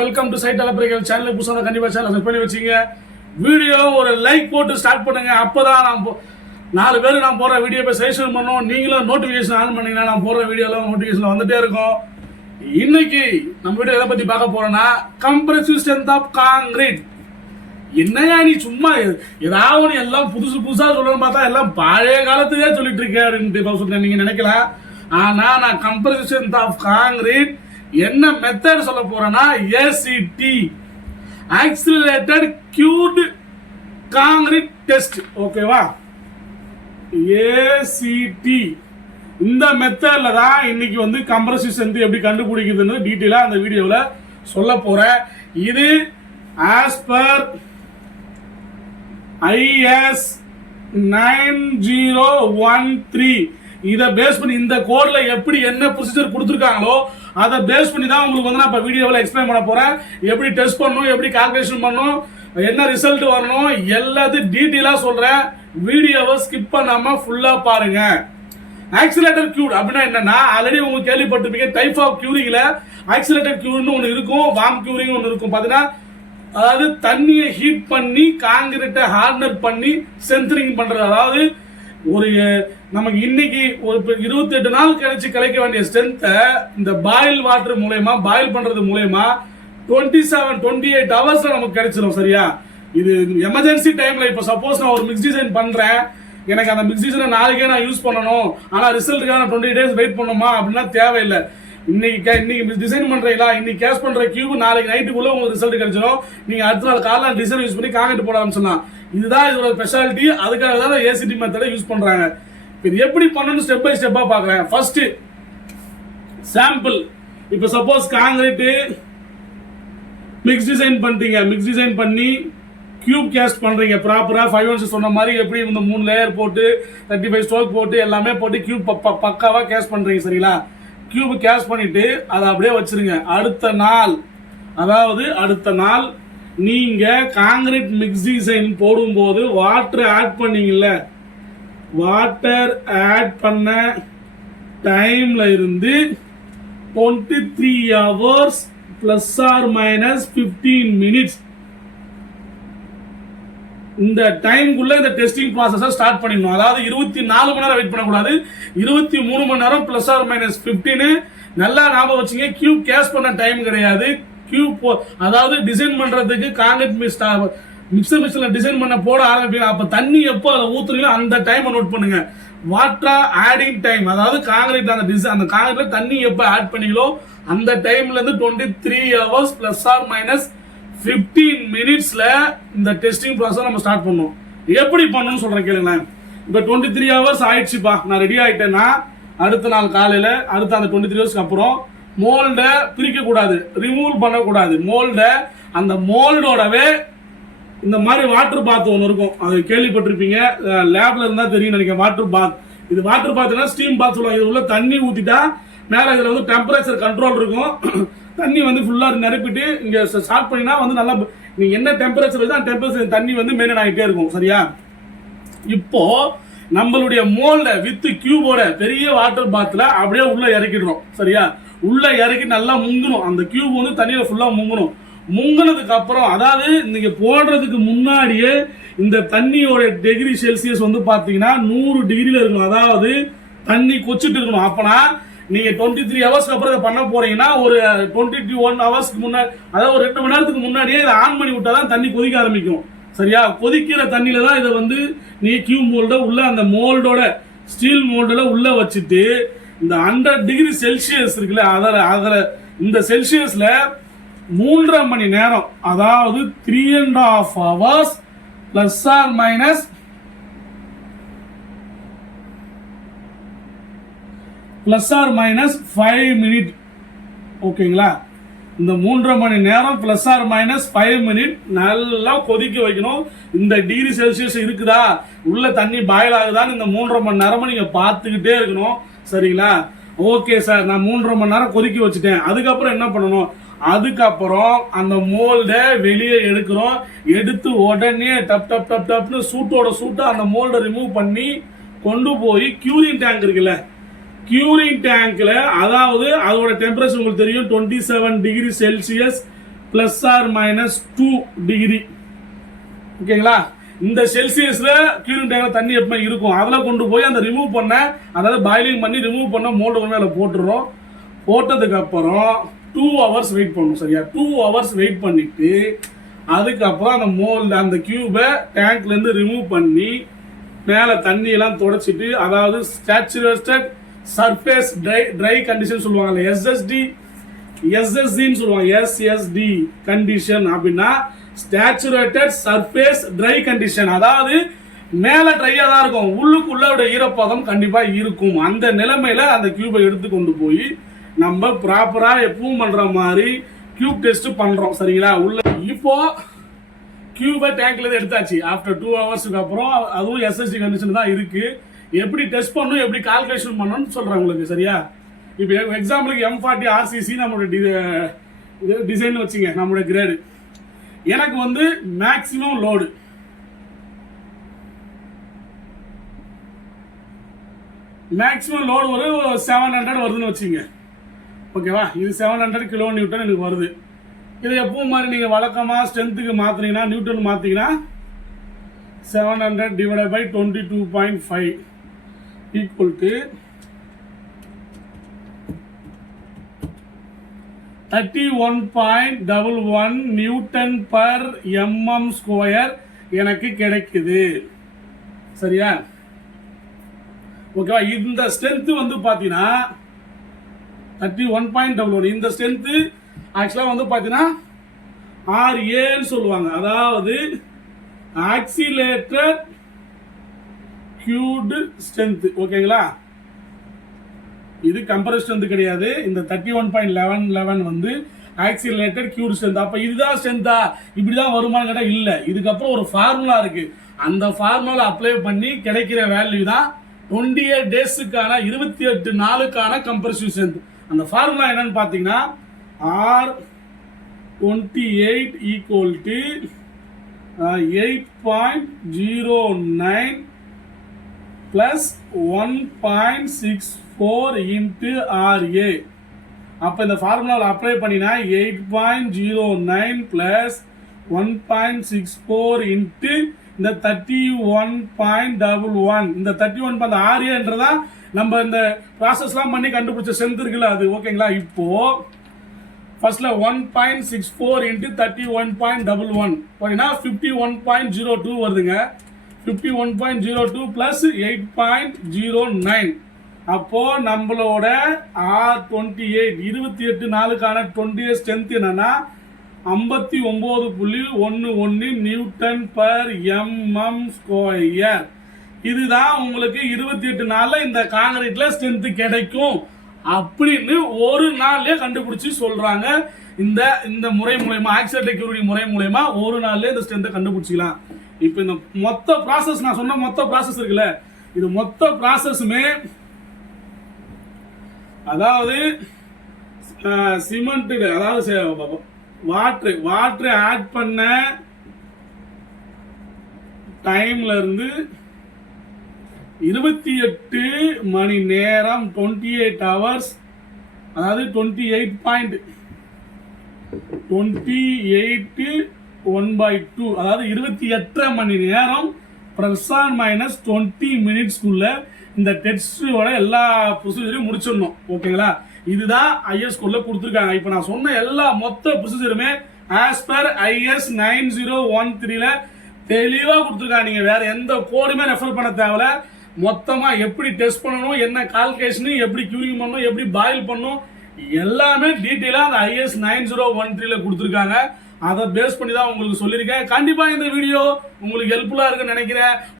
Welcome to side அலப்பறைகள் சேனலுக்கு புதுசாக கண்டிப்பாக சேனல் சப்ஸ்கிரைப் பண்ணி வச்சுங்க. வீடியோ ஒரு லைக் போட்டு ஸ்டார்ட் பண்ணுங்க. அப்போதான் நான் 4 பேர் நான் போடுற வீடியோ போய் சஜஷன் பண்ணோம். நீங்களும் நோட்டிஃபிகேஷன் ஆன் பண்ணீங்கன்னா நான் போடுற வீடியோலாம் நோட்டிஃபிகேஷன் வந்துட்டே இருக்கும். இன்னைக்கு நம்ம வீடியோ எதை பற்றி பார்க்க போறோம்னா கம்ப்ரசிவ் ஸ்ட்ரென்த் ஆஃப் காங்கிரீட். என்னையா நீ சும்மா ஏதாவது எல்லாம் புதுசாக சொல்லணும்னு பார்த்தா எல்லாம் பழைய காலத்துக்கே சொல்லிட்டு இருக்கேன் அப்படின்னு நீங்க நினைக்கலாம். ஆனா நான் கம்ப்ரசிவ் ஸ்ட்ரென்த் ஆஃப் காங்கிரீட் என்ன மெத்தட் சொல்ல போறேன்னா ACT accelerated cubed concrete test. ஓகேவா? ACT இந்த மெத்தட்ல தான் இன்னைக்கு வந்து கம்ப்ரசிவ் ஸ்ட்ரென்த் எப்படி கண்டுபிடிக்குதுன்னு டீட்டெயிலா அந்த வீடியோவில் சொல்ல போறேன். இது ஆஸ் பர் IS 9013 இதை பேஸ் பண்ணி இந்த கோட்ல எப்படி என்ன ப்ரொசீஜர் கொடுத்துருக்காங்களோ அதை பேஸ் பண்ணி தான் உங்களுக்கு வந்து நான் இப்போ வீடியோவில் எக்ஸ்பிளைன் பண்ண போறேன். எப்படி டெஸ்ட் பண்ணணும், எப்படி கால்குலேஷன் பண்ணணும், என்ன ரிசல்ட் வரணும், எல்லாத்தையும் டீட்டெயிலாக சொல்றேன். வீடியோவை ஸ்கிப் பண்ணாம ஃபுல்லா பாருங்க. ஆக்சிலேட்டர் கியூர் அப்படின்னா என்னன்னா ஆல்ரெடி உங்களுக்கு கேள்விப்பட்டிருப்பீங்க. டைப் ஆஃப் கியூரிங்ல ஆக்சிலேட்டர் கியூர்னு ஒன்று இருக்கும், வார்ம் கியூரிங் ஒன்று இருக்கும். பார்த்தீங்கன்னா அதாவது தண்ணியை ஹீட் பண்ணி காங்கிரீட்டை ஹார்டனர் பண்ணி ஸ்ட்ரென்தனிங் பண்றது. அதாவது ஒரு நமக்கு இன்னைக்கு ஒரு 28 நாள் கழிச்சு கிடைக்க வேண்டிய ஸ்ட்ரென்த்தை இந்த பாயில் வாட்டர் மூலயமா பாயில் பண்றது மூலயமா 27-28 ஹவர்ஸ்ல நமக்கு கிடைச்சிடும். சரியா? இது எமர்ஜென்சி டைம்ல இப்ப சப்போஸ் நான் ஒரு மிக்ஸ் டிசைன் பண்றேன், எனக்கு அந்த மிக்ஸ் டிசைனை நாளைக்கே நான் யூஸ் பண்ணணும், ஆனா ரிசல்ட்டுக்காக நான் 20 days வெயிட் பண்ணணுமா அப்படின்னா தேவையில்லை. இன்னைக்கு டிசைன் பண்றீங்களா, இன்னைக்கு கேஷ் பண்ற கியூப் நாளைக்கு நைட்டுக்குள்ள உங்களுக்கு ரிசல்ட் கிடைச்சிடும். நீங்க அடுத்த நாள் காலைல டிசைன் யூஸ் பண்ணி காங்கிரீட் போட ஆரம்பிச்சலாம். இதுதான் இதோட ஸ்பெஷாலிட்டி. அதுக்காக தான் ACT மெத்தடை யூஸ் பண்றாங்க. இது எப்படி பண்ணணும் ஸ்டெப் பை ஸ்டெப்பா பாக்குறேன். First sample. இப்ப சப்போஸ் காங்கிரீட் மிக்ஸ் டிசைன் பண்ணிட்டீங்க, மிக்ஸ் டிசைன் பண்ணி கியூப் கேஸ்ட் பண்றீங்க ப்ராப்பரா 5 ounces சொன்ன மாதிரி எப்படி இந்த 3 லேயர் போட்டு 35 ஸ்ட்ரோக் போட்டு எல்லாமே போட்டு கியூப் பக்காவா கேஸ்ட் பண்றீங்க. சரிங்களா? கியூப் கேஷ் பண்ணிட்டு அதை அப்படியே வச்சிருங்க. அடுத்த நாள் நீங்க காங்கிரீட் மிக்ஸ் டிசைன் போடும்போது வாட்டர் ஆட் பண்ணீங்கல்ல, வாட்டர் ஆட் பண்ண டைம்ல இருந்து 23 hours plus or minus 15 minutes இந்த டைம்குள்ள இந்த டெஸ்டிங் ப்ராசஸை ஸ்டார்ட் பண்ணிடணும். அதாவது 24 மணி நேரம் வெயிட் பண்ணக்கூடாது, 23 மணி நேரம் பிளஸ் ஆர் மைனஸ் 15. நல்லா ஞாபகம் வச்சுங்க. கியூப் கேஷ் பண்ண டைம் கிடையாது. கியூப் அதாவது டிசைன் பண்றதுக்கு காங்கிரீட் மிக்சர் மிஷின்ல டிசைன் பண்ண போட ஆரம்பிப்பீங்க. அப்ப தண்ணி எப்போ அதை ஊத்துறீங்களோ அந்த டைமை நோட் பண்ணுங்க. வாட்டர் ஆடிங் டைம், அதாவது காங்கிரீட் அந்த காங்கிரீட்ல தண்ணி எப்போ ஆட் பண்ணீங்களோ அந்த டைம்ல இருந்து 23 hours பிளஸ் ஆர் மைனஸ் 15 minutesல இந்த டெஸ்டிங் ப்ராசஸ் நம்ம ஸ்டார்ட் பண்ணோம். எப்படி பண்ணணும்னு சொல்றேன் கேளுங்களேன். இப்போ 23 hours ஆயிடுச்சுப்பா, நான் ரெடி ஆயிட்டேன்னா அடுத்த நாள் காலையில அடுத்த அந்த 23 hours அப்புறம் மோல்ட பிரிக்க கூடாது, ரிமூவ் பண்ணக்கூடாது. அந்த மோல்டோடவே இந்த மாதிரி வாட்டர் பாத் ஒன்று இருக்கும், அது கேள்விப்பட்டிருப்பீங்க. லேப்ல இருந்தா தெரியும் நினைக்கிறேன். வாட்டர் பாத், இது வாட்டர் பாத்னா ஸ்டீம் பாத் சொல்லுவாங்க. இது உள்ள தண்ணி ஊத்திட்டா மேல இதுல வந்து டெம்பரேச்சர் கண்ட்ரோல் இருக்கும். தண்ணி வந்து ஃபுல்லா நிரப்பிட்டு இங்க ஸ்டார்ட் பண்ணினா வந்து நல்லா நீங்க என்ன டெம்பரேச்சர் வருது அந்த டெம்பரேச்சர் தண்ணி வந்து மெயின்டைன் ஆகிட்டே இருக்கும். சரியா? இப்போ நம்மளுடைய மோல்ட வித் கியூபோட பெரிய வாட்டர் பாத்ல அப்படியே உள்ள இறக்கிடுறோம். சரியா? உள்ள இறக்கி நல்லா முங்கணும். அந்த கியூப் வந்து தண்ணியில ஃபுல்லா முங்கணும். முங்கினதுக்கு அப்புறம் அதாவது நீங்க போடுறதுக்கு முன்னாடியே இந்த தண்ணியோட டிகிரி செல்சியஸ் வந்து பாத்தீங்கன்னா 100 டிகிரில இருக்கணும். அதாவது தண்ணி கொச்சிட்டு இருக்கணும். அப்பனா நீங்க 23 hours அப்புறம் இதை பண்ண போறீங்கன்னா ஒரு 21 hours முன்னாடி, அதாவது ஒரு 2 மணி நேரத்துக்கு முன்னாடியே இதை ஆன் பண்ணி விட்டாதான் தண்ணி கொதிக்க ஆரம்பிக்கும். சரியா? கொதிக்கிற தண்ணியில தான் இதை வந்து நீ கியூப் மோல்ட உள்ள அந்த மோல்டோட ஸ்டீல் மோல்டோட உள்ள வச்சுட்டு இந்த 100 டிகிரி செல்சியஸ் இருக்குல்ல, அதில் இந்த செல்சியஸ்ல 3.5 மணி நேரம், அதாவது 3.5 hours plus or minus -5 minutes. ஓகேங்களா? இந்த 3.5 மணி நேரம் பிளஸ் ஆர் மைனஸ் 5 minutes நல்லா கொதிக்க வைக்கணும். இந்த டிகிரி செல்சியஸ் இருக்குதா, உள்ள தண்ணி பாயில் ஆகுதான்னு இந்த 3.5 மணி நேரமும் நீங்க பார்த்துக்கிட்டே இருக்கணும். சரிங்களா? ஓகே சார், நான் 3.5 மணி நேரம் கொதிக்க வச்சுட்டேன். அதுக்கப்புறம் என்ன பண்ணணும்? அதுக்கப்புறம் அந்த மோல்ட வெளியே எடுக்கிறோம். எடுத்து உடனே டப்னு சூட்டா அந்த மோல்ட ரிமூவ் பண்ணி கொண்டு போய் கியூரிங் டேங்க் இருக்குல்ல, கியூரிங் டேங்க்ல, அதாவது அதோட டெம்பரேச்சர் உங்களுக்கு தெரியும் 27 டிகிரி செல்சியஸ் +or -2 ஓகேங்களா. இந்த செல்சியஸ்ல கியூரிங் டேங்க்ல தண்ணி எப்பவுமே இருக்கும். அதில் கொண்டு போய் அந்த ரிமூவ் பண்ண, அதாவது பாயிலிங் பண்ணி ரிமூவ் பண்ண மோல்டு மேலே போட்டுறோம். போட்டதுக்கு அப்புறம் 2 hours வெயிட் பண்ணணும். சரியா, 2 hours வெயிட் பண்ணிட்டு அதுக்கப்புறம் அந்த மோல்டு அந்த கியூபை டேங்க்ல இருந்து ரிமூவ் பண்ணி மேலே தண்ணியெல்லாம் தொடச்சிட்டு, அதாவது சேச்சுரேட்டட் சர்ஃபேஸ் ட்ரை கண்டிஷன் சொல்லுவாங்கல்ல, எஸ்எஸ்டின்னு சொல்லுவாங்க. எஸ்எஸ்டி கண்டிஷன் அப்படின்னா சேச்சுரேட்டட் சர்ஃபேஸ் ட்ரை கண்டிஷன். அதாவது மேலே ட்ரையாக தான் இருக்கும், உள்ளுக்குள்ள ஈரப்பதம் கண்டிப்பாக இருக்கும். அந்த நிலைமையில அந்த கியூபை எடுத்து கொண்டு போய் நம்ம ப்ராப்பராக எப்பவும் பண்ணுற மாதிரி கியூப் டெஸ்ட் பண்ணுறோம். சரிங்களா. உள்ள இப்போ கியூபை டேங்க்ல இருந்து எடுத்தாச்சு. ஆஃப்டர் 2 ஹவர்ஸுக்கு அப்புறம் அதுவும் எஸ்எஸ்டி கண்டிஷன் தான் இருக்கு. எப்படி டெஸ்ட் பண்ணணும், எப்படி கால்குலேஷன் பண்ணணும்னு சொல்றேன் உங்களுக்கு. சரியா. இப்போ எக்ஸாம்பிளுக்கு M40 RCC நம்மளுடைய டிசைன் வச்சுங்க, நம்மளுடைய கிரேடு. எனக்கு வந்து மேக்ஸிமம் லோடு ஒரு 700 வருதுன்னு வச்சுங்க. ஓகேவா. இது 700 kN எனக்கு வருது. இது எப்பவும் மாதிரி நீங்கள் வழக்கமாக ஸ்ட்ரென்த்துக்கு மாற்றினீங்கன்னா, நியூட்டன் மாற்றிங்கன்னா 700 / 22.5 = 31.11 Nm² எனக்கு கிடைக்குது. சரியா. ஓகேவா. இந்த ஸ்ட்ரென்த் வந்து பார்த்தீங்கன்னா 31.11. இந்த ஸ்ட்ரென்த் ஆக்சுவலாக வந்து பார்த்தீங்கன்னா RAன்னு சொல்லுவாங்க. அதாவது ஆக்சிலேட்டட் கியூட் ஸ்ட்ரென்த். ஓகேங்களா. இது கம்ப்ரஸ் ஸ்ட்ரென்த் கிடையாது. இந்த 31.11 வந்து ஆக்சிலேட்டட் கியூட் ஸ்ட்ரென்த். அப்போ இதுதான் ஸ்ட்ரென்த்தா, இப்படிதான் வருமானு கேட்டால் இல்லை. இதுக்கப்புறம் ஒரு ஃபார்முலா இருக்கு. அந்த ஃபார்முலா அப்ளை பண்ணி கிடைக்கிற வேல்யூ தான் 28 டேஸுக்கான 28 நாளுக்கான கம்ப்ரசிவ் ஸ்ட்ரென்த். அந்த ஃபார்முலா என்னன்னு பார்த்தீங்கன்னா R28 = 8.09 + 1.64 × RA. அப்போ இந்த ஃபார்முலாவில் அப்ளை பண்ணினா 8.09 + 1.64 × இந்த 31.11. இந்த 31 RAன்றதா நம்ம இந்த ப்ராசஸ்லாம் பண்ணி கண்டுபிடிச்ச ஸ்ட்ரென்த் இருக்குல்ல அது. ஓகேங்களா. இப்போ ஃபர்ஸ்ட்ல 1.64 × 31.11 அப்படின்னா 51.02 வருதுங்க. 51.02 + 8.09. அப்போ நம்மளோட R28 28 நாளுக்கான 20 ஸ்ட்ரென்த் என்னன்னா 59.11 Nm². இதுதான் உங்களுக்கு 28 நாள்ல இந்த காங்கிரீட்ல ஸ்ட்ரென்த் கிடைக்கும் அப்படின்னு ஒரு நாள்லயே கண்டுபிடிச்சு சொல்றாங்க. இந்த முறை மூலமா, ஆக்சிலேட்டட் கியூரிங் முறை மூலமா ஒரு நாள்லயே இந்த ஸ்ட்ரென்த்தை கண்டுபிடிச்சிக்கலாம். இப்போ இந்த மொத்த ப்ராசஸ், நான் சொன்ன மொத்த ப்ராசஸ் இருக்குல்ல, இது மொத்த ப்ராசஸுமே அதாவது சிமெண்ட், அதாவது வாட்டர் ஆட் பண்ண டைம்ல இருந்து 28 மணி நேரம் 28 hours, அதாவது 28/1/2, அதாவது 28 மணி நேரம் ±20 மினிட்ஸ்க்குள்ள இந்த டெஸ்டோட எல்லா ப்ரொசீஜரையும் முடிச்சிடணும். ஓகேங்களா. இதுதான் IS கோட்ல கொடுத்துருக்காங்க. இப்போ நான் சொன்ன எல்லா மொத்த ப்ரொசீஜருமே ஆஸ் பர் IS 9013ல தெளிவாக கொடுத்துருக்காங்க. நீங்கள் வேற எந்த கோடுமே ரெஃபர் பண்ண தேவையில்ல. மொத்தமாக எப்படி டெஸ்ட் பண்ணணும், என்ன கால்குலேஷன், எப்படி கியூரிங் பண்ணணும், எப்படி பாயில் பண்ணணும், எல்லாமே டீட்டெயிலாக அந்த IS 9013ல கொடுத்துருக்காங்க. அதை பேஸ் பண்ணி தான் உங்களுக்கு சொல்லியிருக்கேன். கண்டிப்பாக இந்த வீடியோ உங்களுக்கு ஹெல்ப்ஃபுல்லாக இருக்குன்னு நினைக்கிறேன்.